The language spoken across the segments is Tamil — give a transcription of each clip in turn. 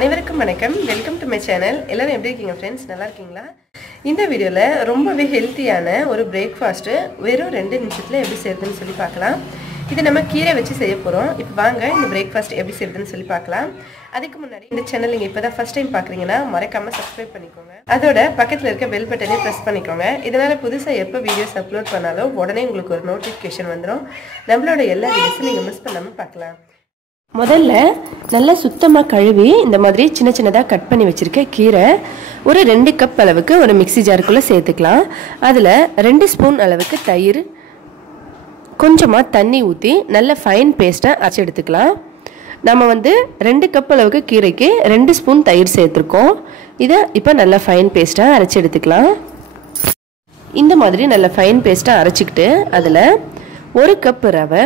அனைவருக்கும் வணக்கம். Welcome to my channel. எல்லாரும் எப்படி இருக்கீங்க ஃப்ரெண்ட்ஸ்? நல்லா இருக்கீங்களா? இந்த வீடியோவில் ரொம்பவே ஹெல்த்தியான ஒரு பிரேக்ஃபாஸ்ட்டு வெறும் 2 நிமிஷத்தில் எப்படி செய்யறதுன்னு சொல்லி பார்க்கலாம். இது நம்ம கீரை வச்சு செய்ய போகிறோம். இப்போ வாங்க இந்த பிரேக்ஃபாஸ்ட் எப்படி செய்யறதுன்னு சொல்லி பார்க்கலாம். அதுக்கு முன்னாடி இந்த சேனல் நீங்கள் இப்போ தான் ஃபஸ்ட் டைம் பார்க்குறீங்கன்னா மறக்காமல் சப்ஸ்கிரைப் பண்ணிக்கோங்க. அதோட பக்கத்தில் இருக்க பெல் பட்டனே ப்ரெஸ் பண்ணிக்கோங்க. இதனால் புதுசாக எப்போ வீடியோஸ் அப்லோட் பண்ணாலும் உடனே உங்களுக்கு ஒரு நோட்டிஃபிகேஷன் வந்துடும். நம்மளோட எல்லா வீடியோஸும் நீங்கள் மிஸ் பண்ணாமல் பார்க்கலாம். முதல்ல நல்லா சுத்தமாக கழுவி இந்த மாதிரி சின்ன சின்னதாக கட் பண்ணி வச்சுருக்க கீரை ஒரு 2 கப் அளவுக்கு ஒரு மிக்ஸி ஜாருக்குள்ளே சேர்த்துக்கலாம். அதில் 2 ஸ்பூன் அளவுக்கு தயிர், கொஞ்சமாக தண்ணி ஊற்றி நல்ல ஃபைன் பேஸ்ட்டாக அரைச்சி எடுத்துக்கலாம். நம்ம 2 கப் அளவுக்கு கீரைக்கு 2 ஸ்பூன் தயிர் சேர்த்துருக்கோம். இதை இப்போ நல்லா ஃபைன் பேஸ்ட்டாக அரைச்சி எடுத்துக்கலாம். இந்த மாதிரி நல்ல ஃபைன் பேஸ்ட்டாக அரைச்சிக்கிட்டு அதில் 1 கப் ரவை,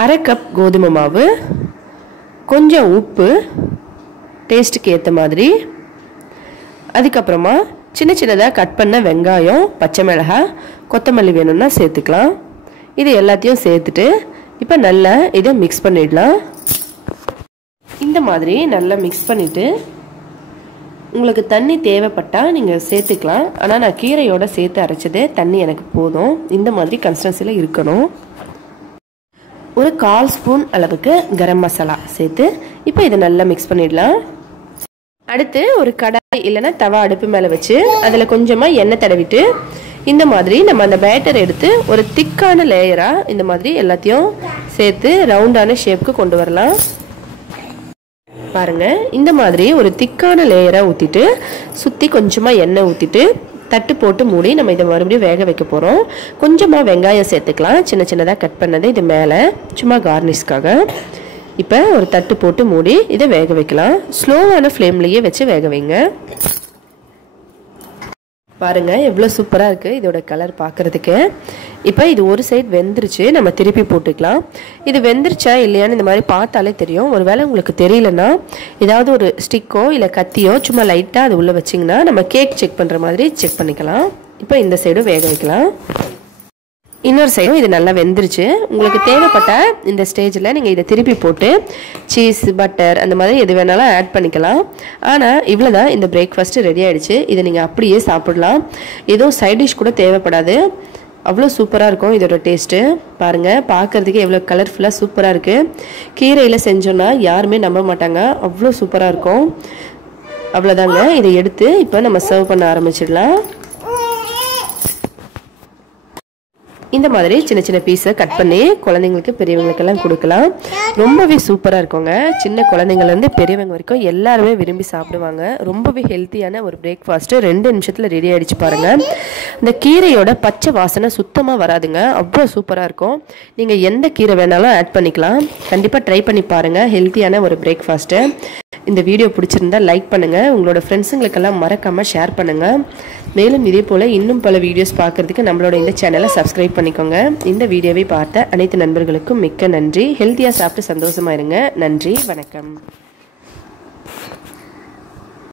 1/2 கப் கோதுமை மாவு, கொஞ்சம் உப்பு டேஸ்ட்டுக்கு ஏற்ற மாதிரி, அதுக்கப்புறமா சின்ன சின்னதாக கட் பண்ண வெங்காயம், பச்சை மிளகாய், கொத்தமல்லி வேணும்னா சேர்த்துக்கலாம். இது எல்லாத்தையும் சேர்த்துட்டு இப்போ நல்லா இதை மிக்ஸ் பண்ணிடலாம். இந்த மாதிரி நல்லா மிக்ஸ் பண்ணிவிட்டு உங்களுக்கு தண்ணி தேவைப்பட்டால் நீங்கள் சேர்த்துக்கலாம். ஆனால் நான் கீரையோடு சேர்த்து அரைச்சதே தண்ணி எனக்கு போதும். இந்த மாதிரி கன்சிஸ்டன்சியில் இருக்கணும். ஒரு 1/4 ஸ்பூன் அளவுக்கு கரம் மசாலா சேர்த்து இப்போ இதை நல்லா மிக்ஸ் பண்ணிடலாம். அடுத்து ஒரு கடாய் இல்லைன்னா தவா அடுப்பு மேலே வச்சு அதில் கொஞ்சமாக எண்ணெய் தடவிட்டு இந்த மாதிரி நம்ம அந்த பேட்டர் எடுத்து ஒரு திக்கான லேயராக இந்த மாதிரி எல்லாத்தையும் சேர்த்து ரவுண்டான ஷேப்புக்கு கொண்டு வரலாம். பாருங்கள், இந்த மாதிரி ஒரு திக்கான லேயராக ஊற்றிட்டு சுற்றி கொஞ்சமாக எண்ணெய் ஊற்றிட்டு தட்டு போட்டு மூடி நம்ம இதை மறுபடியும் வேக வைக்க போகிறோம். கொஞ்சமாக வெங்காயம் சேர்த்துக்கலாம், சின்ன சின்னதாக கட் பண்ணது இது மேலே சும்மா கார்னிஷ்காக. இப்போ ஒரு தட்டு போட்டு மூடி இதை வேக வைக்கலாம். ஸ்லோவான ஃப்ளேம்லேயே வச்சு வேக வைங்க. பாருங்கள் எவ்வளோ சூப்பராக இருக்குது இதோட கலர் பார்க்குறதுக்கு. இப்போ இது ஒரு சைடு வெந்துருச்சு, நம்ம திருப்பி போட்டுக்கலாம். இது வெந்துருச்சா இல்லையான்னு இந்த மாதிரி பார்த்தாலே தெரியும். ஒரு வேளை உங்களுக்கு தெரியலன்னா ஏதாவது ஒரு ஸ்டிக்கோ இல்லை கத்தியோ சும்மா லைட்டாக அது உள்ளே வச்சிங்கன்னா நம்ம கேக் செக் பண்ணுற மாதிரி செக் பண்ணிக்கலாம். இப்போ இந்த சைடும் வேக வைக்கலாம். இன்னொரு சைடும் இது நல்லா வெந்துருச்சு. உங்களுக்கு தேவைப்பட்ட இந்த ஸ்டேஜில் நீங்கள் இதை திருப்பி போட்டு சீஸ், பட்டர் அந்த மாதிரி எது வேணாலும் ஆட் பண்ணிக்கலாம். ஆனால் இவ்வளோ தான் இந்த பிரேக்ஃபாஸ்ட்டு ரெடி ஆகிடுச்சு. இதை நீங்கள் அப்படியே சாப்பிடலாம். எதுவும் சைட் டிஷ் கூட தேவைப்படாது. அவ்வளோ சூப்பராக இருக்கும் இதோட டேஸ்ட்டு. பாருங்கள், பார்க்குறதுக்கு எவ்வளோ கலர்ஃபுல்லாக சூப்பராக இருக்குது. கீரையில் செஞ்சோன்னா யாருமே நம்ப மாட்டாங்க, அவ்வளோ சூப்பராக இருக்கும். அவ்வளோதாங்க, இதை எடுத்து இப்போ நம்ம சர்வ் பண்ண ஆரம்பிச்சிடலாம். இந்த மாதிரி சின்ன சின்ன பீஸை கட் பண்ணி குழந்தைங்களுக்கு பெரியவங்களுக்கெல்லாம் கொடுக்கலாம். ரொம்பவே சூப்பராக இருக்குங்க. சின்ன குழந்தைங்கள்லேருந்து பெரியவங்க வரைக்கும் எல்லாருமே விரும்பி சாப்பிடுவாங்க. ரொம்பவே ஹெல்த்தியான ஒரு பிரேக்ஃபாஸ்ட்டு 2 நிமிஷத்தில் ரெடி ஆகிடுச்சு பாருங்கள். இந்த கீரையோட பச்சை வாசனை சுத்தமாக வராதுங்க, அவ்வளோ சூப்பராக இருக்கும். நீங்கள் எந்த கீரை வேணாலும் ஆட் பண்ணிக்கலாம். கண்டிப்பாக ட்ரை பண்ணி பாருங்கள் ஹெல்த்தியான ஒரு பிரேக்ஃபாஸ்ட்டு. இந்த வீடியோ பிடிச்சிருந்தா லைக் பண்ணுங்கள், உங்களோட ஃப்ரெண்ட்ஸுங்களுக்கெல்லாம் மறக்காமல் ஷேர் பண்ணுங்கள். மேலும் இதே போல் இன்னும் பல வீடியோஸ் பார்க்குறதுக்கு நம்மளோட இந்த சேனலை சப்ஸ்கிரைப் பண்ணிக்கோங்க. இந்த வீடியோவை பார்த்த அனைத்து நண்பர்களுக்கும் மிக்க நன்றி. ஹெல்த்தியாக சாப்பிட்டு சந்தோஷமாக இருங்க. நன்றி, வணக்கம்.